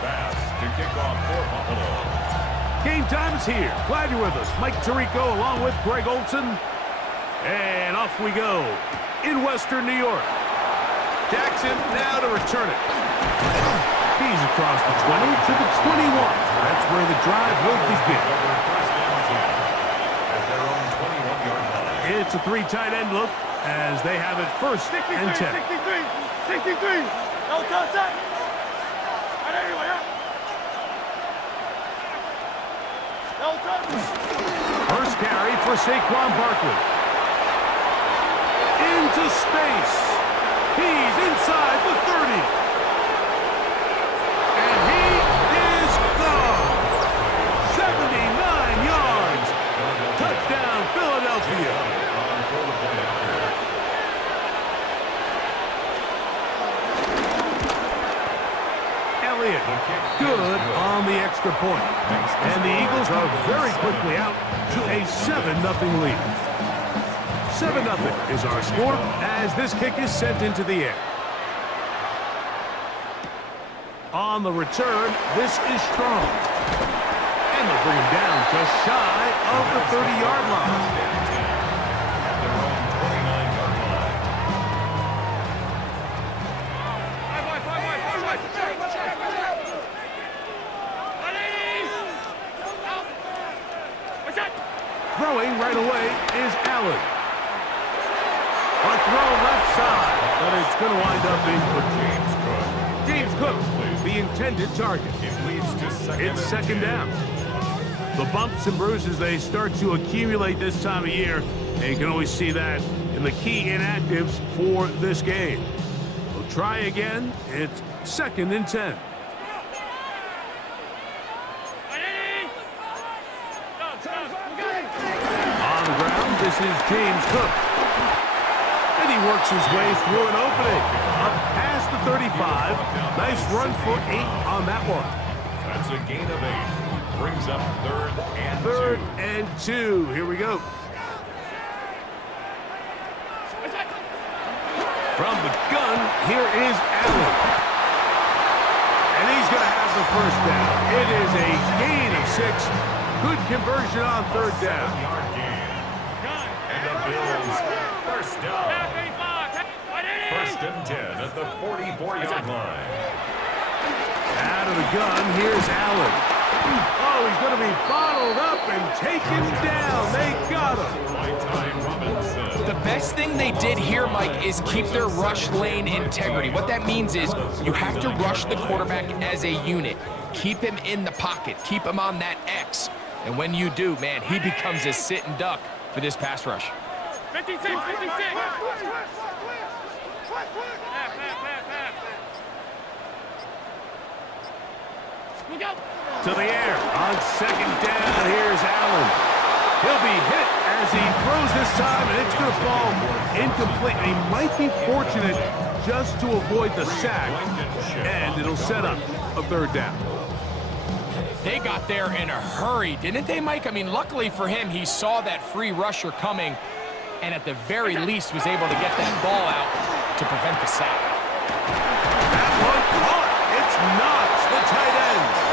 pass to kick off for Buffalo. Game time is here. Glad you're with us. Mike Tirico along with Greg Olson. And off we go in Western New York. Jackson now to return it. He's across the 20 to the 21. That's where the drive will begin. It's a three tight end look as they have it first and 10. 63. No touchdown. First carry for Saquon Barkley. Into space. He's inside the 30. And he is gone. 79 yards. Touchdown, Philadelphia. Elliott, good on the extra point. And the Eagles are very quickly out to a 7-0 lead. 7-0 is our score as this kick is sent into the air. On the return, this is strong. And they'll bring him down just shy of the 30-yard line. Throwing right away is Allen. A throw left side, but it's going to wind up in James Cook, the intended target. It's second down. The bumps and bruises, they start to accumulate this time of year, and you can always see that in the key inactives for this game. We'll try again. It's second and 10. This is James Cook. And he works his way through an opening. Up past the 35. Nice run for 8 on that one. That's a gain of 8. Brings up third and 2. Here we go. From the gun, here is Allen. And he's going to have the first down. It is a gain of 6. Good conversion on third down. Bills first down. First and 10 at the 44-yard line. Out of the gun, here's Allen. Oh, he's going to be bottled up and taken down. They got him. The best thing they did here, Mike, is keep their rush lane integrity. What that means is you have to rush the quarterback as a unit. Keep him in the pocket. Keep him on that X. And when you do, man, he becomes a sit and duck for this pass rush. 56. To the air on second down. Here's Allen. He'll be hit as he throws this time, and it's going to fall incomplete. And he might be fortunate just to avoid the sack, and it'll set up a third down. They got there in a hurry, didn't they, Mike? I mean, luckily for him, he saw that free rusher coming, and at the very least was able to get that ball out to prevent the sack. That one caught. It's Knox, the tight end.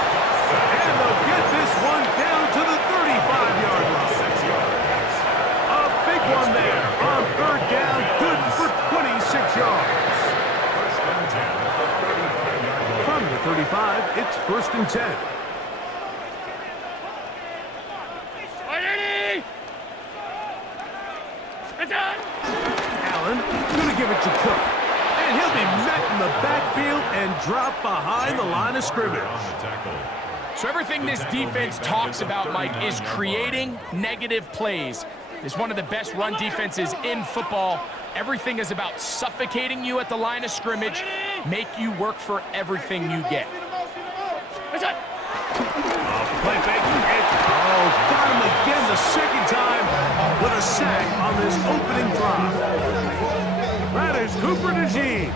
And they'll get this one down to the 35-yard line. A big one there on third down, good for 26 yards. From the 35, it's first and 10. Allen going to give it to Cook. And he'll be met in the backfield and dropped behind the line of scrimmage. So everything this defense talks about, Mike, is creating negative plays. It's one of the best run defenses in football. Everything is about suffocating you at the line of scrimmage, make you work for everything you get. Off the play fake. Got him again the second time with a sack on this opening drive. That is Cooper DeJean.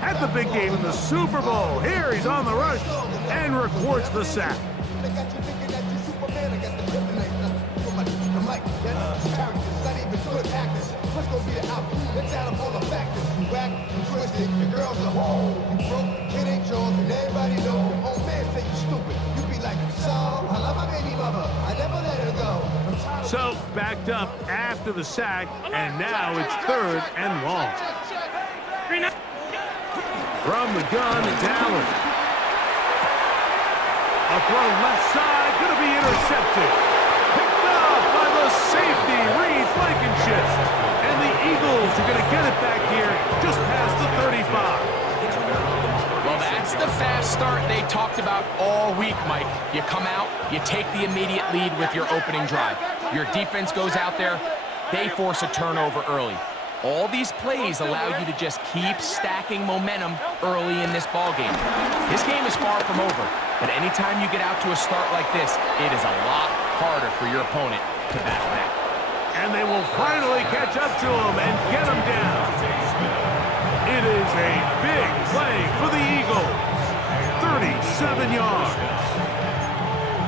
Had the big game in the Super Bowl. Here he's on the rush and records the sack. The girls are home. You broke, it ain't yours, and everybody knows. So, backed up after the sack, and now it's 3rd and long. From the gun, it's Allen. A throw left side, going to be intercepted. Picked off by the safety, Reed Blankenship. And the Eagles are going to get it back here just past the 35. Well, that's the fast start they talked about all week, Mike. You come out, you take the immediate lead with your opening drive. Your defense goes out there, they force a turnover early. All these plays allow you to just keep stacking momentum early in this ball game. This game is far from over, but anytime you get out to a start like this, it is a lot harder for your opponent to battle back. And they will finally catch up to him and get him down. It is a big play for the Eagles. 37 yards.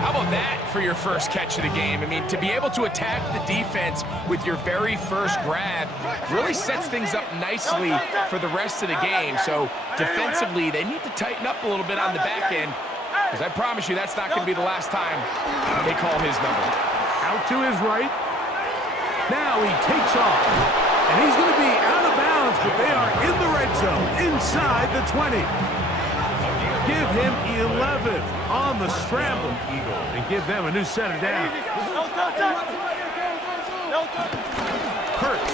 How about that for your first catch of the game? I mean, to be able to attack the defense with your very first grab really sets things up nicely for the rest of the game. So defensively, they need to tighten up a little bit on the back end, because I promise you that's not going to be the last time they call his number. Out to his right. Now he takes off. And he's going to be out of bounds, but they are in the red zone, inside the 20. Give him 11 on the scramble and give them a new set of downs. Kurtz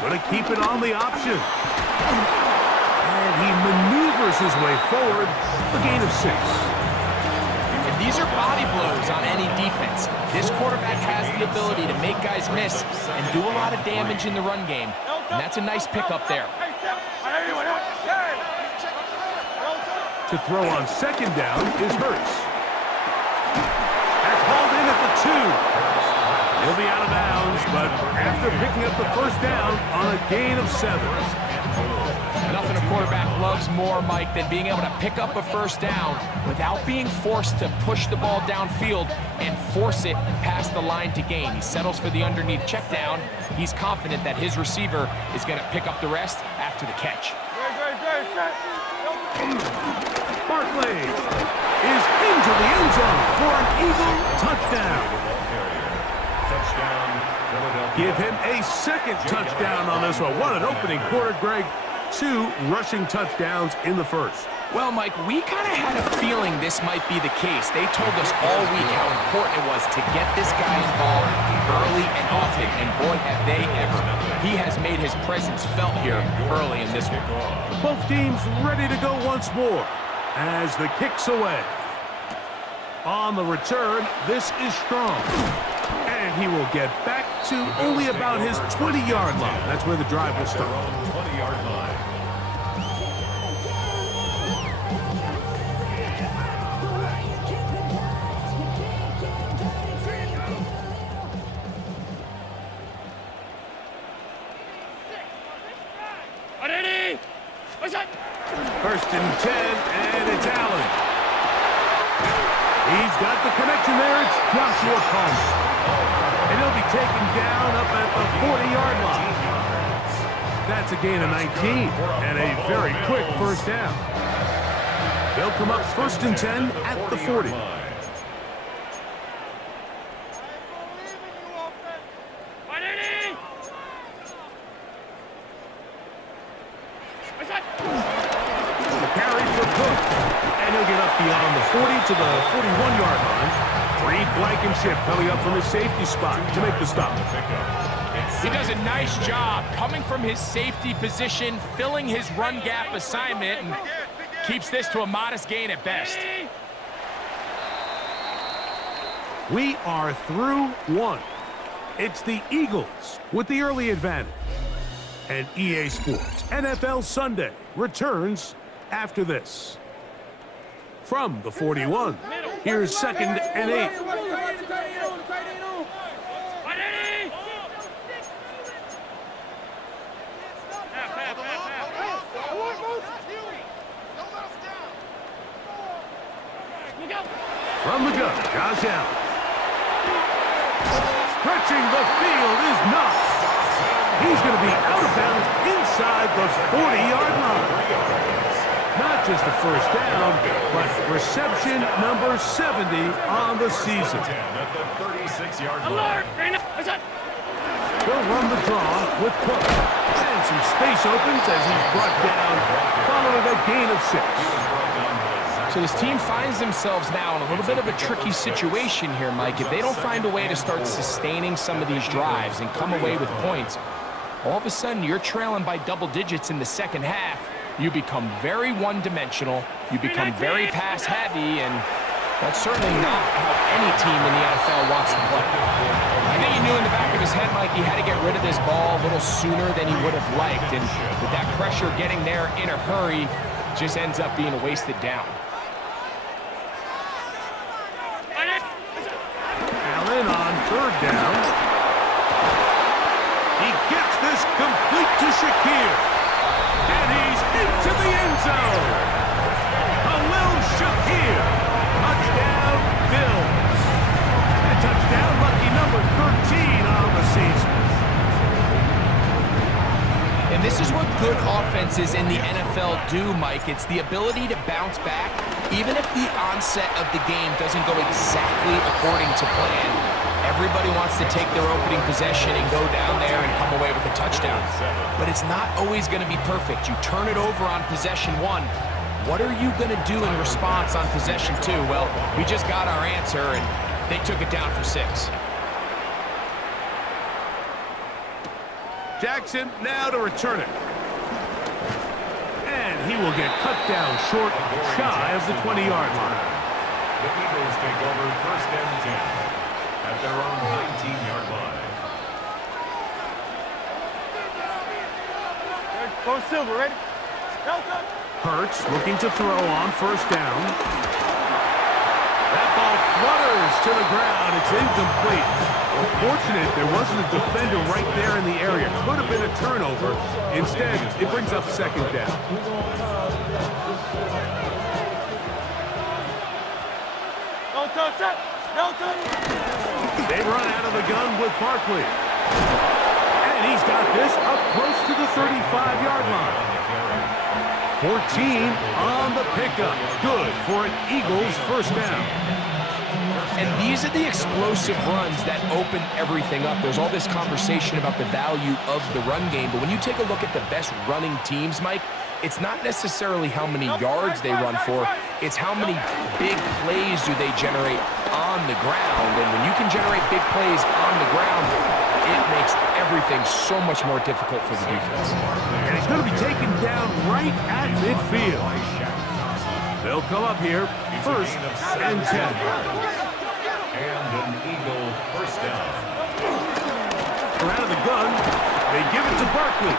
going to keep it on the option. And he maneuvers his way forward, a gain of 6. And these are body blows on any defense. This quarterback has the ability to make guys miss and do a lot of damage in the run game. And that's a nice pickup there. To throw on second down is Hurts. That's hauled in at the 2. He'll be out of bounds, but after picking up the first down on a gain of 7. Nothing a quarterback loves more, Mike, than being able to pick up a first down without being forced to push the ball downfield and force it past the line to gain. He settles for the underneath check down. He's confident that his receiver is going to pick up the rest after the catch. Barkley is into the end zone for an Eagle touchdown. Give him a second touchdown on this one. What an opening quarter, Greg. 2 rushing touchdowns in the first. Well, Mike, we kind of had a feeling this might be the case. They told us all week how important it was to get this guy involved early and often, and boy, have they ever. He has made his presence felt here early in this one. Both teams ready to go once more as the kick's away. On the return, this is strong. And he will get back to only about his 20-yard line. That's where the drive will start. 20-yard line. First and 10, and it's Allen. He's got the connection there. It's Joshua Palmer. And he'll be taken down up at the 40-yard line. That's a gain of 19 and a very quick first down. They'll come up first and 10 at the 40. Beyond the 40 to the 41-yard line. Reed Blankenship coming up from his safety spot to make the stop. He does a nice job coming from his safety position, filling his run gap assignment, and keeps this to a modest gain at best. We are through one. It's the Eagles with the early advantage. And EA Sports NFL Sunday returns after this. From the 41, here's 2nd and 8. From the gun, Josh Allen. Stretching the field is Knox. He's going to be out of bounds inside the 40-yard line. Not just a first down, but reception number 70 on the season. At the 36-yard line. He'll run the draw with Cook. And some space opens as he's brought down following a gain of 6. So this team finds themselves now in a little bit of a tricky situation here, Mike. If they don't find a way to start sustaining some of these drives and come away with points, all of a sudden you're trailing by double digits in the second half. You become very one-dimensional. You become very pass-heavy, and that's certainly not how any team in the NFL wants to play. I think he knew in the back of his head, Mike, he had to get rid of this ball a little sooner than he would have liked, and with that pressure getting there in a hurry, just ends up being a wasted down. Allen on 3rd down. He gets this complete to Shakir. And he's into the end zone. Khalil Shakir. Touchdown, Bills. And touchdown, lucky number 13 on the season. And this is what good offenses in the NFL do, Mike. It's the ability to bounce back, even if the onset of the game doesn't go exactly according to plan. Everybody wants to take their opening possession and go down there and come away with a touchdown. But it's not always going to be perfect. You turn it over on possession 1. What are you going to do in response on possession 2? Well, we just got our answer, and they took it down for 6. Jackson now to return it. And he will get cut down short, shy of the 20-yard line. The Eagles take over 1st and 10 at their own 19-yard line. Go Silver, ready? Hurts looking to throw on 1st down. That ball flutters to the ground. It's incomplete. Fortunate there wasn't a defender right there in the area. Could have been a turnover. Instead, it brings up 2nd down. They run out of the gun with Barkley. And he's got this up close to the 35-yard line. 14 on the pickup. Good for an Eagles 1st down. And these are the explosive runs that open everything up. There's all this conversation about the value of the run game, but when you take a look at the best running teams, Mike, it's not necessarily how many yards they run for, it's how many big plays do they generate on the ground. And when you can generate big plays on the ground, it makes everything so much more difficult for the defense. And he's going to be taken down right at midfield. They'll come up here, 1st and 10. And an Eagle 1st down. Around the gun, they give it to Barkley.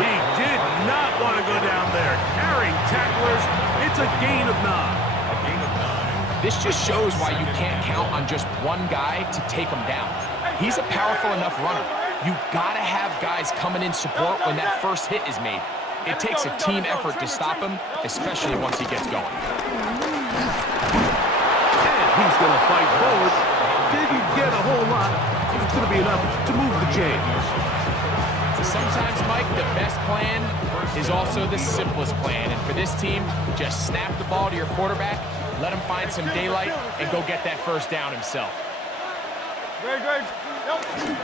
He did not want to go down there. Carrying tacklers, it's a gain of 9. A gain of 9. This just shows why you can't count on just one guy to take him down. He's a powerful enough runner. You gotta have guys coming in support when that first hit is made. It takes a team effort to stop him, especially once he gets going. He's going to fight forward. Didn't get a whole lot. It's going to be enough to move the chains. Sometimes, Mike, the best plan is also the simplest plan. And for this team, just snap the ball to your quarterback, let him find some daylight, and go get that 1st down himself.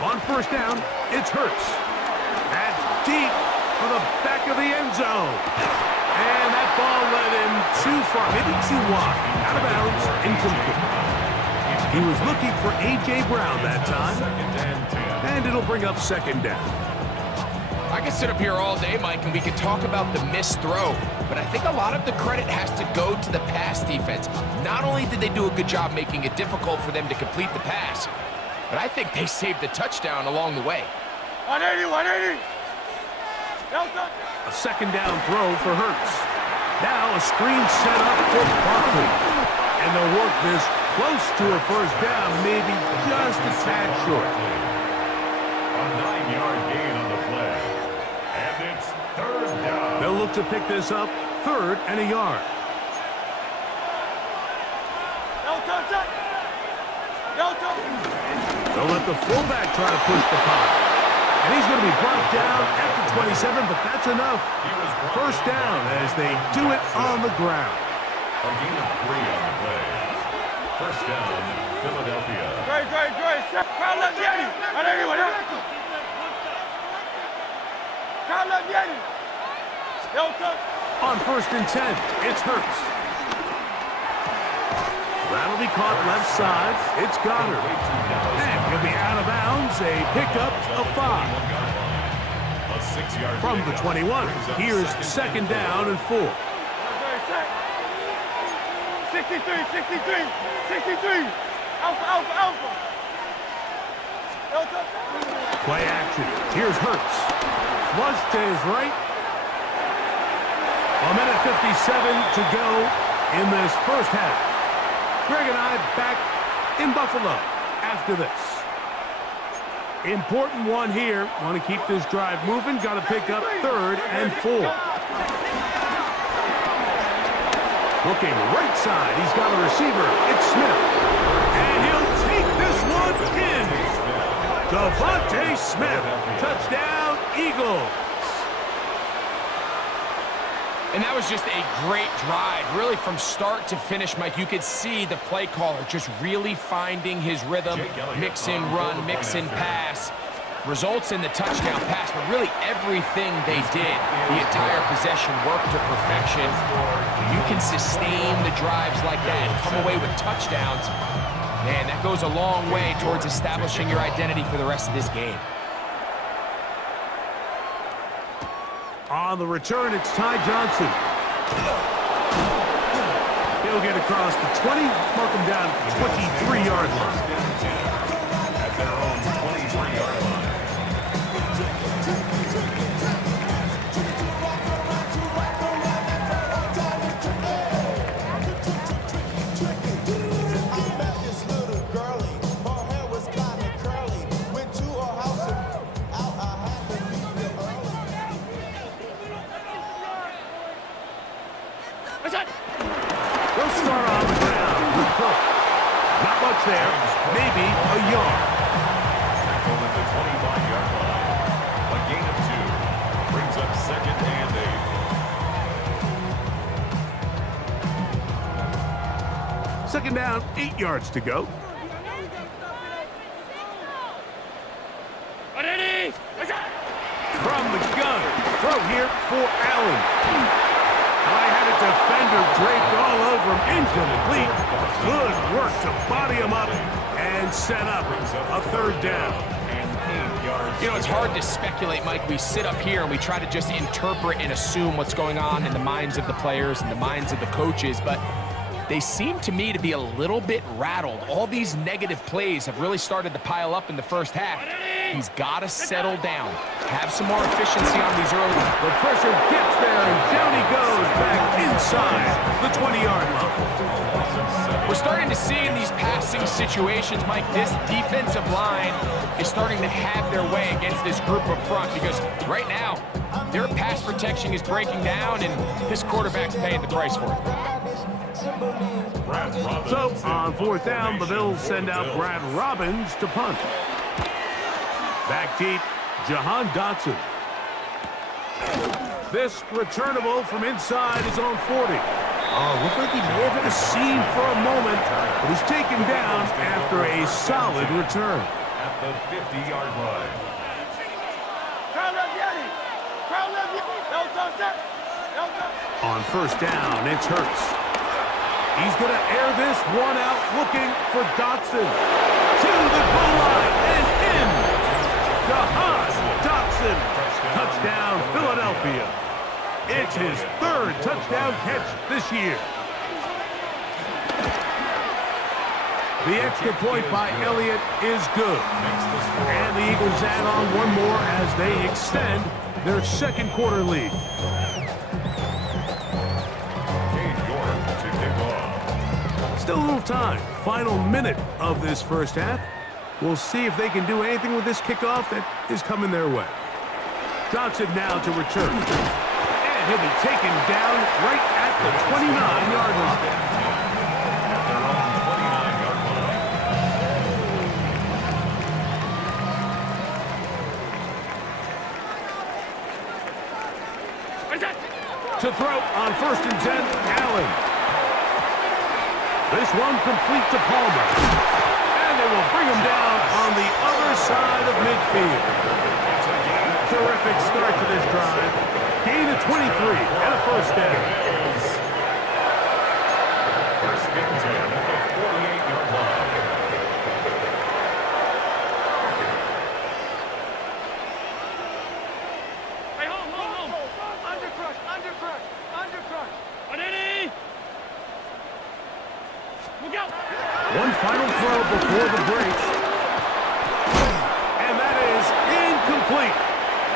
On 1st down, it's Hurts. That's deep for the back of the end zone. And that ball led him too far, maybe too wide. Out of bounds, incomplete. He was looking for A.J. Brown that time. And it'll bring up 2nd down. I could sit up here all day, Mike, and we could talk about the missed throw, but I think a lot of the credit has to go to the pass defense. Not only did they do a good job making it difficult for them to complete the pass, but I think they saved the touchdown along the way. 180. A 2nd down throw for Hurts. Now a screen set up for Barkley. And they'll work this close to a 1st down, maybe just a tad short. A 9-yard gain on the play. And it's 3rd down. They'll look to pick this up, 3rd and a yard. They'll let the fullback try to push the punt. And he's going to be brought down at the 27, but that's enough. 1st down as they do it on the ground. A gain of 3 on the play. 1st down, Philadelphia. Great. Crowd left Yeti. 180, 180. Crowd left Yeti. Yo, touch. On 1st and 10, it's Hurts. That'll be caught left side. It's Goddard. And he'll be out of bounds. A pickup of 5. From the 21, here's 2nd down and 4. 63. Alpha. Yo, touch. Play action. Here's Hurts. Flush to his right. 1:57 to go in this first half. Greg and I back in Buffalo after this. Important one here. Want to keep this drive moving. Got to pick up 3rd and 4. Looking right side. He's got a receiver. It's Smith. And he'll take this one in. Devontae Smith. Touchdown, Eagles. And that was just a great drive, really from start to finish, Mike. You could see the play caller just really finding his rhythm, mix in run, mix in pass, results in the touchdown pass, but really everything they did, the entire possession worked to perfection. You can sustain the drives like that and come away with touchdowns. Man, that goes a long way towards establishing your identity for the rest of this game. On the return, it's Ty Johnson. He'll get across the 20, mark him down 23-yard line. At their own 23-yard line. They'll start on the ground with Cook. Not much there, maybe a yard. Tackle at the 25-yard line. A gain of 2. Brings up 2nd and 8. 2nd down, 8 yards to go. From the gun, throw here for Allen. I had a defender draped all over him, incomplete. Good work to body him up and set up a 3rd down. You know, it's hard to speculate, Mike. We sit up here and we try to just interpret and assume what's going on in the minds of the players and the minds of the coaches, but they seem to me to be a little bit rattled. All these negative plays have really started to pile up in the first half. He's got to settle down, have some more efficiency on these early. The pressure gets there, and down he goes back inside the 20-yard line. We're starting to see in these passing situations, Mike, this defensive line is starting to have their way against this group up front because right now, their pass protection is breaking down, and this quarterback's paying the price for it. So, on 4th down, the Bills send out Brad Robbins to punt. Back deep, Jahan Dotson. This returnable from inside his own 40. Looked like he may have hit a seam for a moment, but he's taken down after a solid return. At the 50-yard line. On 1st down, it's Hurts. He's going to air this one out, looking for Dotson. To the goal line and in. Jahan Dotson. Touchdown, Philadelphia. It's his 3rd touchdown catch this year. The extra point by Elliott is good. And the Eagles add on one more as they extend their 2nd quarter lead. Still a little time. Final minute of this first half. We'll see if they can do anything with this kickoff that is coming their way. Johnson now to return. And he'll be taken down right at the 29-yard line. At their own 29-yard line. To throw on 1st and 10, Allen. This one complete to Palmer. And they will bring him down on the other side of midfield. Terrific start to this drive. Gain of 23 and a first down. First and 10 at the 48-yard line. Hey, home. Under crush. Ready? Look out. One final throw before the break. And that is incomplete.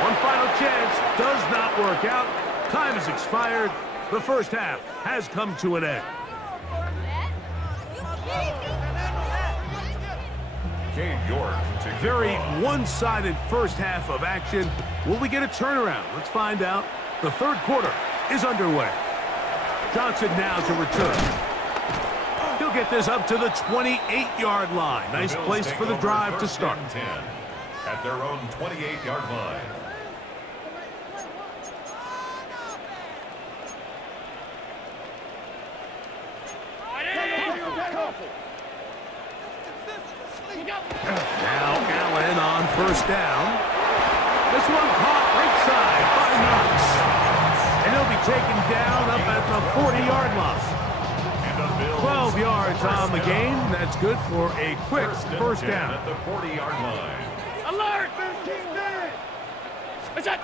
One final chance does not work out. Time has expired. The first half has come to an end. Cade York to kick Very off. one-sided first half of action. Will we get a turnaround? Let's find out. The third quarter is underway. Johnson now to return. He'll get this up to the 28-yard line. Nice The Bills place take for the over drive to first start. and 10 at their own 28-yard line. Now Allen on first down. This one caught right side by Knox. And he'll be taken down up at the 40-yard line. And the Bills 12 yards on the game. That's good for a quick and first 10 down. at the 40-yard line. Alert! 15 minutes. What's that?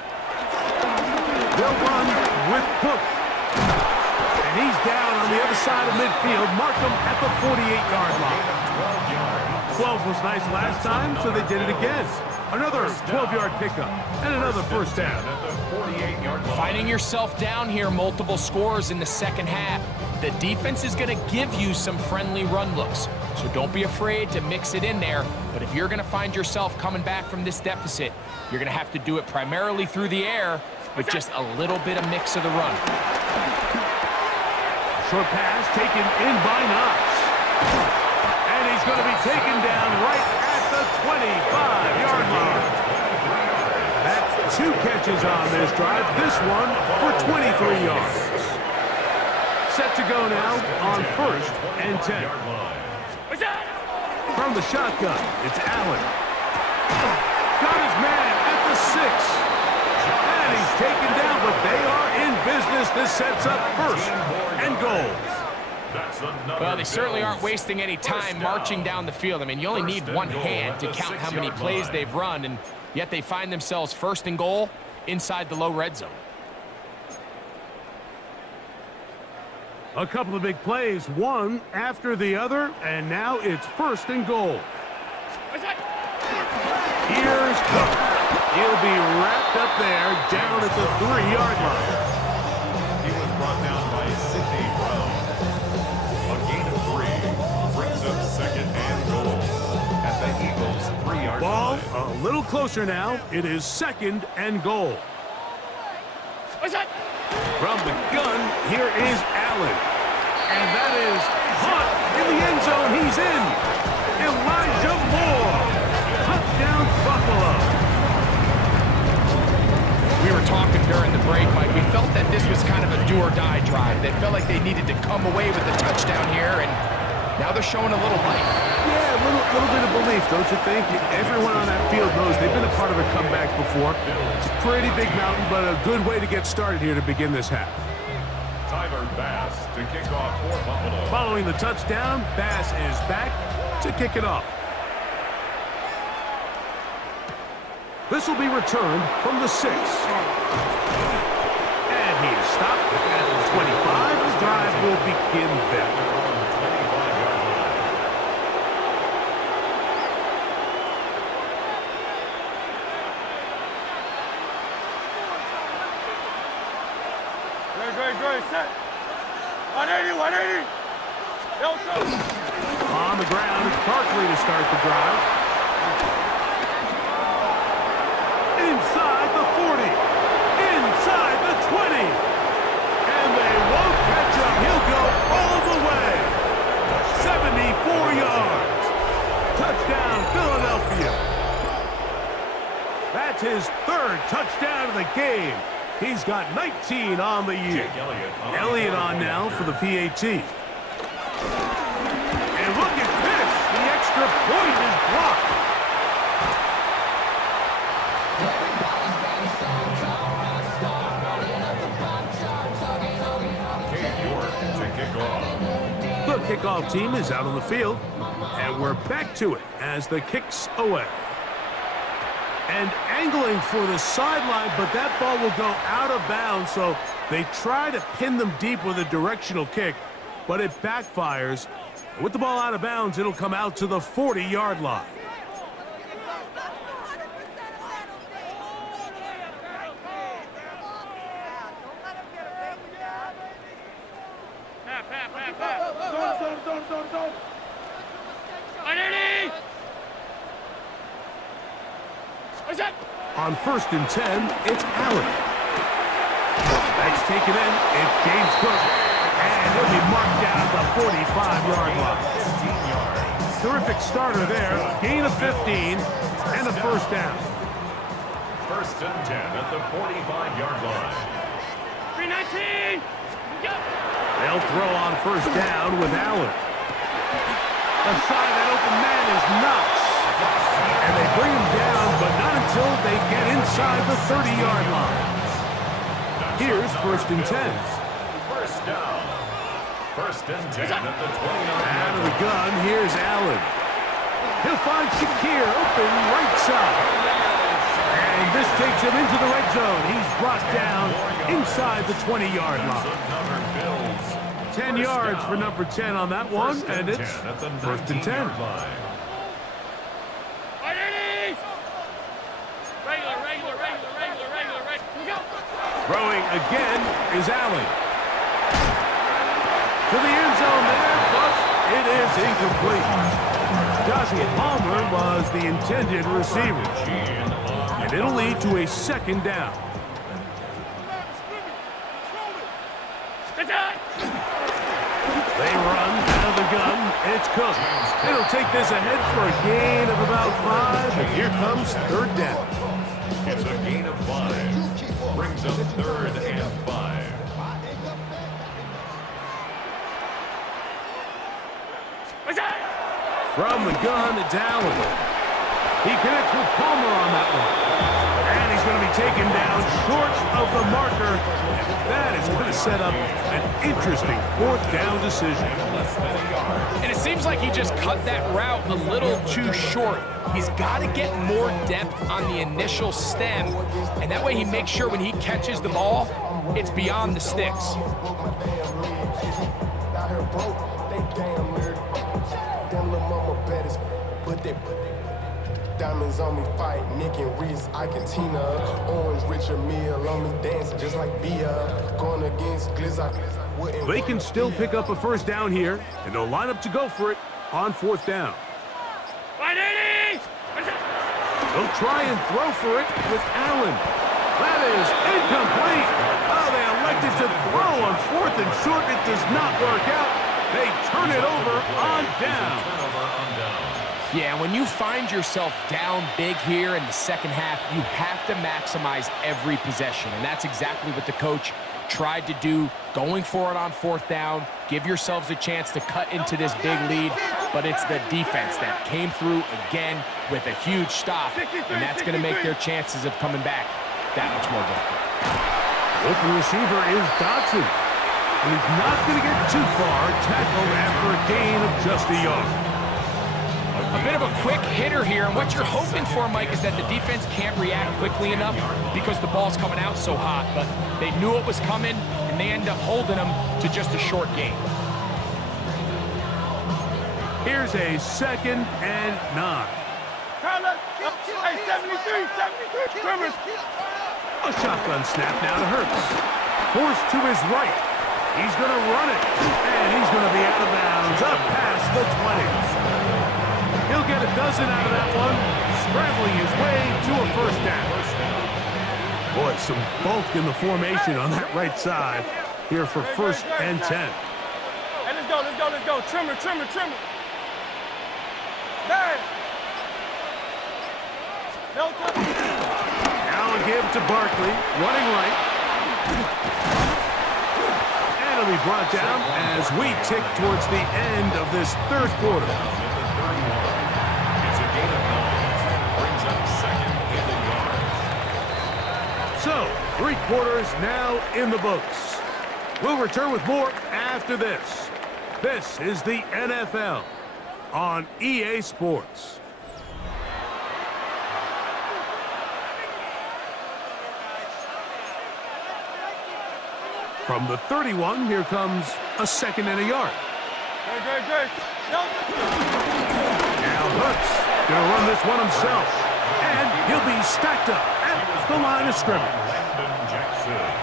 They'll run with Cook. And he's down on the other side of midfield. Mark him at the 48-yard line. 12 yards. 12 was nice last time, so they did it again. Another 12-yard pickup and another first down. At the 48-yard line. Finding yourself down here, multiple scores in the second half. The defense is going to give you some friendly run looks, so don't be afraid to mix it in there. But if you're going to find yourself coming back from this deficit, you're going to have to do it primarily through the air with just a little bit of mix of the run. Short pass taken in by Knox. And he's going to be taken down right at the 25-yard line. That's 2 catches on this drive. This one for 23 yards. Set to go now on first and 10. What's that? From the shotgun, it's Allen. Got his man at the 6. And he's taken down, but they are in business. This sets up first and goal. Well, they certainly aren't wasting any time marching down the field. I mean, you only need one hand to count how many plays they've run, and yet they find themselves first and goal inside the low red zone. A couple of big plays, one after the other, and now it's first and goal. What's that? Here's Cook. He'll be wrapped up there down at the 3-yard line. He was brought down by Sidney Brown. A gain of 3 brings up second and goal at the Eagles' 3-yard Ball line. a little closer now. It is second and goal. What's that? From the gun, here is Allen. And that is hot in the end zone. He's in. Elijah Moore. Touchdown, Buffalo. We were talking during the break, Mike. We felt that this was kind of a do-or-die drive. They felt like they needed to come away with the touchdown here, and now they're showing a little life. Yeah, a little bit of belief, don't you think? Everyone on that field knows they've been a part of a comeback before. It's a pretty big mountain, but a good way to get started here to begin this half. Tyler Bass to kick off for Buffalo. Following the touchdown, Bass is back to kick it off. This will be returned from the 6. And he is stopped at the 25. The drive will begin there. Great, set. 180. On the ground, it's Barkley to start the drive. Inside the 40. Inside the 20. And they won't catch him. He'll go all the way. 74 yards. Touchdown, Philadelphia. That's his 3rd touchdown of the game. He's got 19 on the year. Jake Elliott Elliott on now for the PAT. extra point is blocked. The kickoff team is out on the field, and we're back to it as the kick's away. And angling for the sideline, but that ball will go out of bounds, so they try to pin them deep with a directional kick, but it backfires. With the ball out of bounds, it'll come out to the 40-yard line. On 1st and 10, it's Allen. That's taken in. It's James Cook. And he'll be marked down at the 45-yard line. Terrific starter there. Gain of 15 and a first down. 1st and 10 at the 45-yard line. 319. They'll throw on 1st down with Allen. The side of that open man is Knox. And they bring him down, but not until they get inside the 30-yard line. Here's 1st and 10. First down. 1st and 10 at the 29. Out of the gun, here's Allen. He'll find Shakir open right side. And this takes him into the red zone. He's brought down inside the 20-yard line. 10 yards for number 10 on that one, and it's 1st and 10. Throwing again is Allen. To the end zone there, but it is incomplete. Joshua Palmer was the intended receiver. And it'll lead to a 2nd down. They run out of the gun. It's Cook. It'll take this ahead for a gain of about 5, and here comes 3rd down. It's a gain of 5. Brings up 3rd and 5. From the gun, it's Allen. He connects with Palmer on that one. And he's going to be taken down short of the marker. That is going to set up an interesting 4th down decision. And it seems like he just cut that route a little too short. He's got to get more depth on the initial stem, and that way he makes sure when he catches the ball, it's beyond the sticks. Diamonds on me fight, Nick and Reese, Ike and Tina. Orange Richard Mill on me dancing just like Bia. Going against Glizzy. They can still pick up a 1st down here, and they'll line up to go for it on 4th down. They'll try and throw for it with Allen. That is incomplete. Oh, they elected to throw on 4th and short. It does not work out. They turn it over on down. Yeah, when you find yourself down big here in the 2nd half, you have to maximize every possession, and that's exactly what the coach tried to do, going for it on 4th down. Give yourselves a chance to cut into this big lead, but it's the defense that came through again with a huge stop, and that's going to make their chances of coming back that much more difficult. Open receiver is Dotson, and he's not going to get too far, tackled after a gain of just a yard. A bit of a quick hitter here, and what you're hoping for, Mike, is that the defense can't react quickly enough because the ball's coming out so hot, but they knew it was coming, and they end up holding them to just a short gain. Here's a 2nd and 9. Hey, 73, Trimmers. A shotgun snap now to Hurts. Forced to his right. He's going to run it, and he's going to be out of bounds, up past the 20. He'll get a dozen out of that one, scrambling his way to a 1st down. Boy, some bulk in the formation on that right side here for 1st and 10. Hey, let's go. Trimmer. Bang. Now a give to Barkley, running right. And it'll be brought down as we tick towards the end of this 3rd quarter. 3 quarters now in the books. We'll return with more after this. This is the NFL on EA Sports. From the 31, here comes a 2nd and a yard. Now Hurts going to run this one himself. And he'll be stacked up at the line of scrimmage.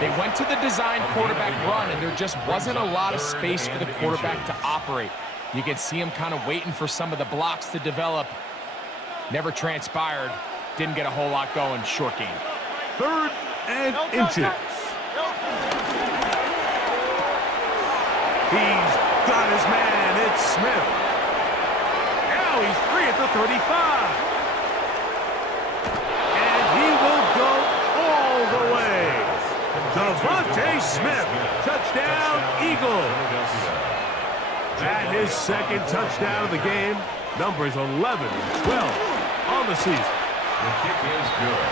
They went to the design quarterback run, and there just wasn't a lot of space for the quarterback to operate. You can see him kind of waiting for some of the blocks to develop. Never transpired. Didn't get a whole lot going. Short game. 3rd and inches. He's got his man. It's Smith. Now he's free at the 35. And he will go all the way. Devontae Smith. Touchdown, Eagles. That his 2nd touchdown of the game. Numbers 11 and 12 on the season. The kick is good.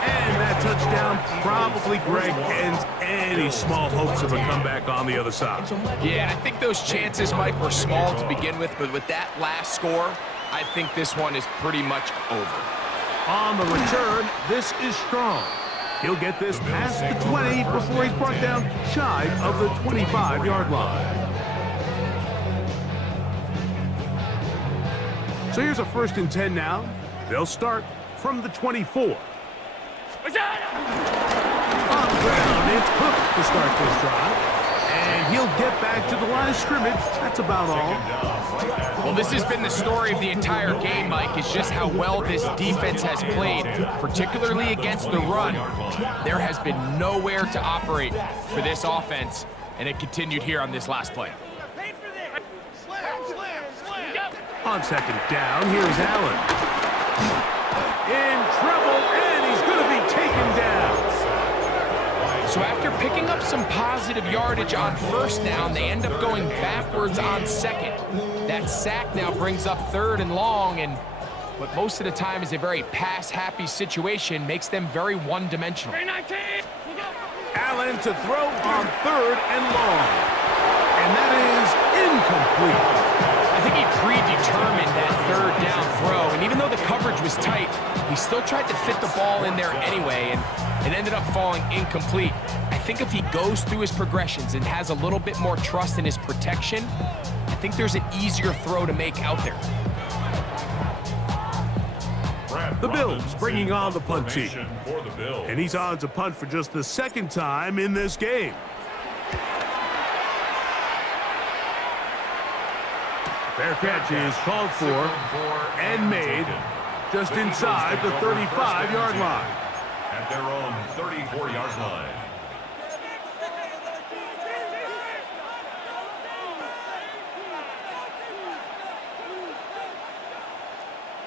And that touchdown probably, Greg, ends any small hopes of a comeback on the other side. Yeah, I think those chances, Mike, were small to begin with, but with that last score, I think this one is pretty much over. On the return, this is Strong. He'll get this past the 20 before he's brought down shy of the 25-yard line. So here's a 1st and 10 now. They'll start from the 24. On the ground, it's Cook to start this drive. And he'll get back to the line of scrimmage. That's about all. Well, this has been the story of the entire game, Mike, is just how well this defense has played, particularly against the run. There has been nowhere to operate for this offense, and it continued here on this last play. On 2nd down, here's Allen. In trouble, and he's going to be taken down. So after picking up some positive yardage on 1st down, they end up going backwards on 2nd. That sack now brings up 3rd and long, and what most of the time is a very pass-happy situation makes them very one-dimensional. Allen to throw on 3rd and long. And that is incomplete. I think he predetermined that 3rd down throw, and even though the coverage was tight, he still tried to fit the ball in there anyway, and it ended up falling incomplete. I think if he goes through his progressions and has a little bit more trust in his protection, I think there's an easier throw to make out there. The Bills bringing on the punt team. And he's on to punt for just the 2nd time in this game. Fair catch is called for and made just inside the 35-yard line. At their own 34-yard line.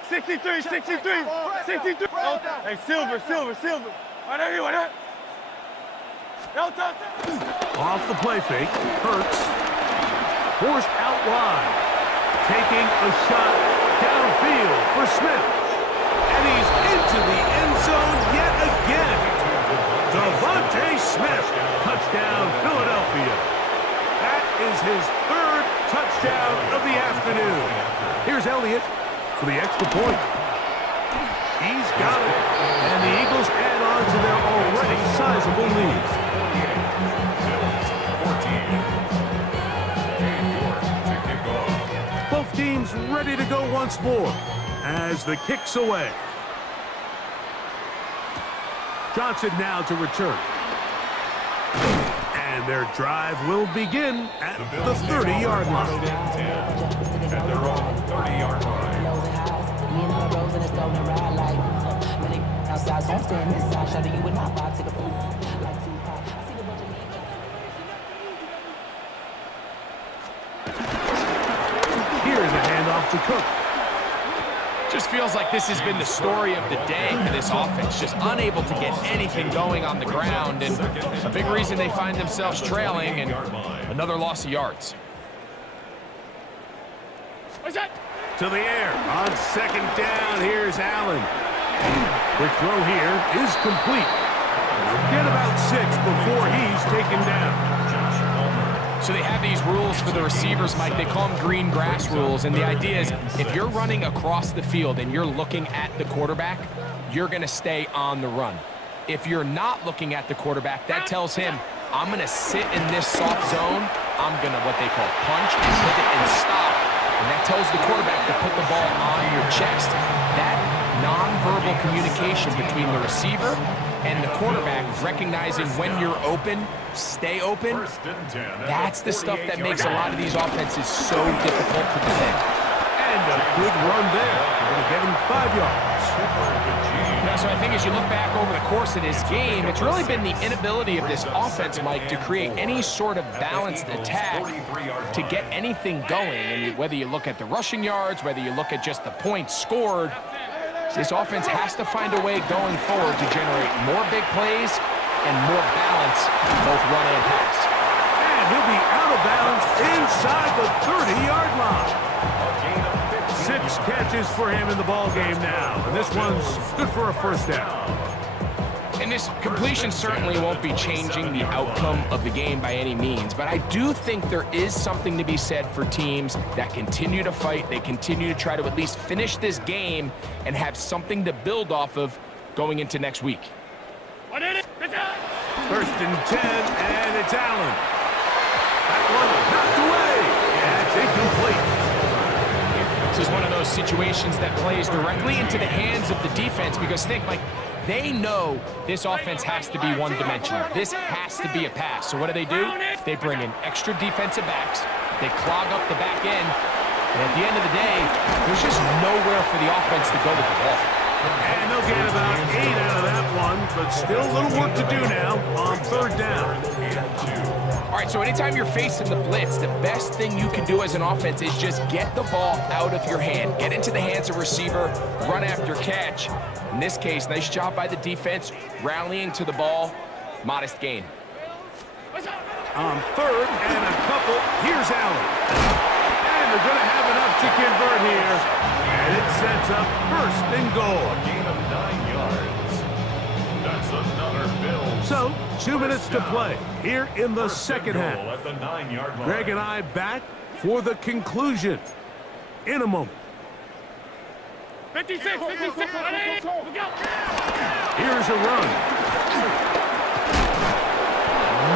'63. Hey, silver. Right there, you want that? Off the play fake, Hurts. Forced out wide. Taking a shot downfield for Smith. And he's into the end zone yet again. Devontae Smith. Touchdown, Philadelphia. That is his 3rd touchdown of the afternoon. Here's Elliott for the extra point. He's got it. And the Eagles add on to their already sizable lead. 14. Both teams ready to go once more as the kick's away. Johnson now to return. And their drive will begin at the 30-yard line. At their own 30-yard line. Here's a handoff to Cook. Just feels like this has been the story of the day for this offense, just unable to get anything going on the ground, and a big reason they find themselves trailing and another loss of yards. To the air on 2nd down. Here's Allen. Quick throw here is complete. Get about 6 before he's taken down. So they have these rules for the receivers, Mike. They call them green grass rules. And the idea is if you're running across the field and you're looking at the quarterback, you're going to stay on the run. If you're not looking at the quarterback, that tells him, I'm going to sit in this soft zone. I'm going to what they call punch and pivot and stop. And that tells the quarterback to put the ball on your chest. That nonverbal communication between the receiver and the quarterback, recognizing when you're open, stay open, that's the stuff that makes a lot of these offenses so difficult to defend. And a good run there. Going to get him 5 yards. Now, so I think as you look back over the course of this game, it's really been the inability of this offense, Mike, to create any sort of balanced attack to get anything going. And whether you look at the rushing yards, whether you look at just the points scored, this offense has to find a way going forward to generate more big plays and more balance, both run and pass. And he'll be out of bounds inside the 30-yard line. 6 catches for him in the ball game now. And this one's good for a first down. And this completion certainly won't be changing the outcome of the game by any means, but I do think there is something to be said for teams that continue to fight. They continue to try to at least finish this game and have something to build off of going into next week. First and 10, and it's Allen. That one knocked away, and it's incomplete. This is one of those situations that plays directly into the hands of the defense because think, Mike, they know this offense has to be one-dimensional. This has to be a pass. So what do? They bring in extra defensive backs. They clog up the back end. And at the end of the day, there's just nowhere for the offense to go with the ball. And they'll get about 8 out of that one, but still a little work to do now on third down. All right, so anytime you're facing the blitz, the best thing you can do as an offense is just get the ball out of your hand. Get into the hands of receiver, run after catch. In this case, nice job by the defense, rallying to the ball, modest gain. On third and a couple, here's Allen. And they're going to have enough to convert here. And it sets up first and goal. A gain of 9 yards. That's another Bills. So, 2 minutes to play here in the second half. At the 9-yard line. Greg and I back for the conclusion in a moment. 56, 56, look out. Here's a run.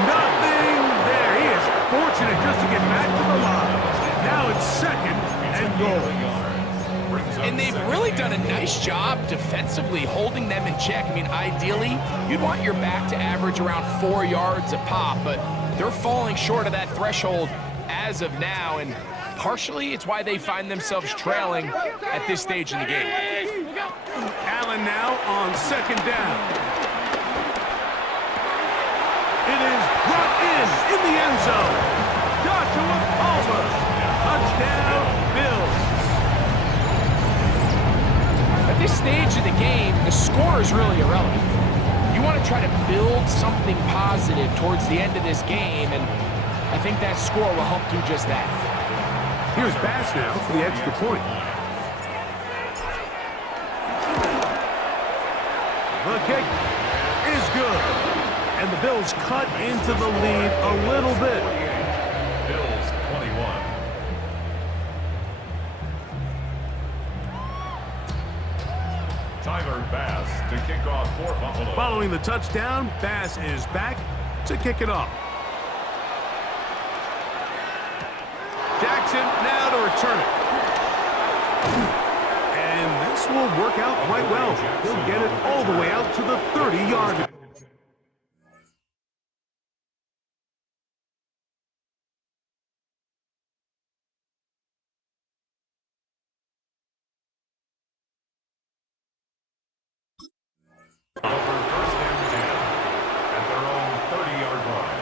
Nothing there. He is fortunate just to get back to the line. Now it's second and goal. And they've really done a nice job defensively holding them in check. I mean, ideally, you'd want your back to average around 4 yards a pop, but they're falling short of that threshold as of now, and partially it's why they find themselves trailing at this stage in the game. Allen now on second down. It is brought in the end zone. Joshua Palmer. Touchdown, Bills. At this stage of the game, the score is really irrelevant. You want to try to build something positive towards the end of this game, and I think that score will help do just that. Here's Bass now for the extra point. The kick is good. And the Bills cut into the lead a little bit. Bills 21. Tyler Bass to kick off for Buffalo. Following the touchdown, Bass is back to kick it off. Jackson now to return it. And this will work out quite well. He'll get it all the way out to the 30-yard line. Over first and 10 at their own 30-yard line.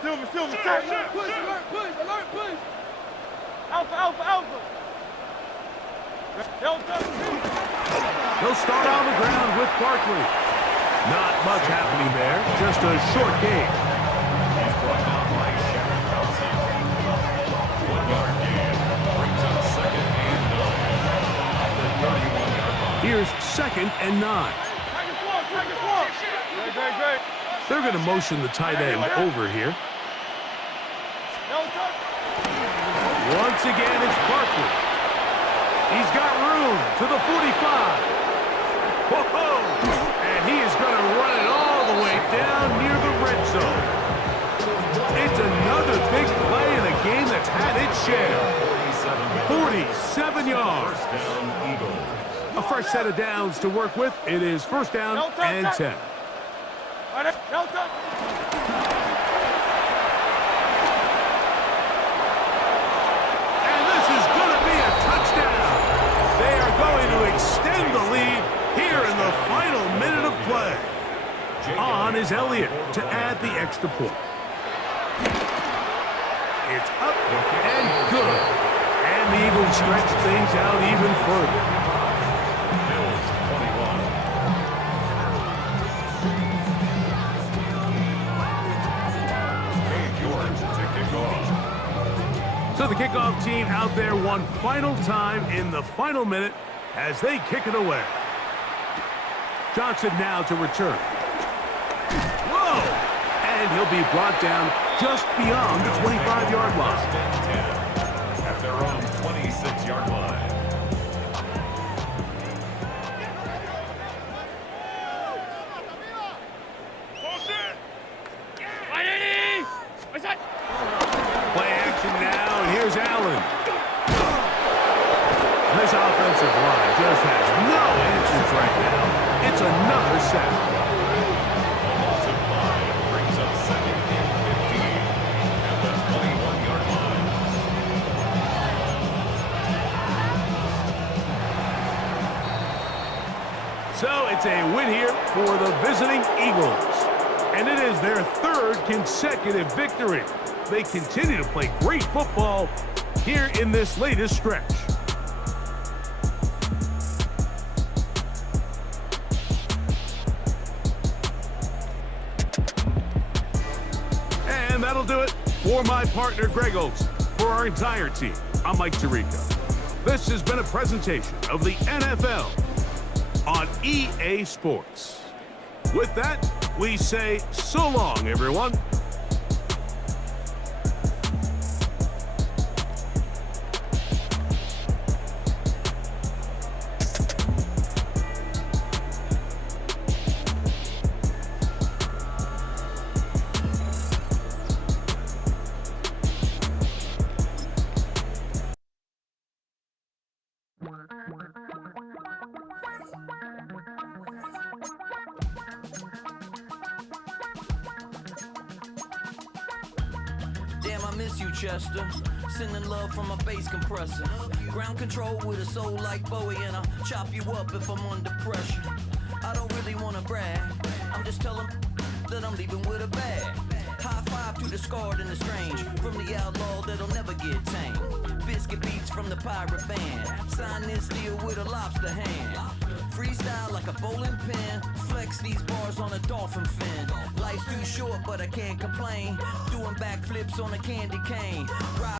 Silver, check. Push, alert, push. Alpha. They'll start on the ground with Barkley. Not much happening there, just a short game. He's brought down by Here's 2nd and 9. Great. They're going to motion the tight end over here. Once again, it's Barkley. He's got room to the 45. Whoa! And he is going to run it all the way down near the red zone. It's another big play in a game that's had its share. 47 yards. A fresh set of downs to work with. It is 1st down and 10. And this is going to be a touchdown. They are going to extend the lead here in the final minute of play. On is Elliott to add the extra point. It's up and good. And the Eagles stretch things out even further. So the kickoff team out there one final time in the final minute as they kick it away. Johnson now to return. Whoa! And he'll be brought down just beyond the 25-yard line. At their own 26-yard line. Play action now, and here's Allen. This offensive line just has no answers right now. It's another sack. Offensive line brings up 2nd and 15 at the 21-yard line. So it's a win here for the visiting Eagles. And it is their 3rd consecutive victory. They continue to play great football here in this latest stretch. And that'll do it for my partner, Greg Olson. For our entire team, I'm Mike Tirico. This has been a presentation of the NFL on EA Sports. With that, we say so long, everyone. Damn, I miss you, Chester. Sending love from a bass compressor. Ground control with a soul like Bowie, and I'll chop you up if I'm under pressure. I don't really wanna brag. I'm just telling that I'm leaving with a bag. High five to the scarred and the strange. From the outlaw that'll never get tamed. Biscuit beats from the pirate band. Sign this deal with a lobster hand. Freestyle like a bowling pin. Flex these bars on a dolphin fin. Life's too short, but I can't complain. Doing backflips on a candy cane.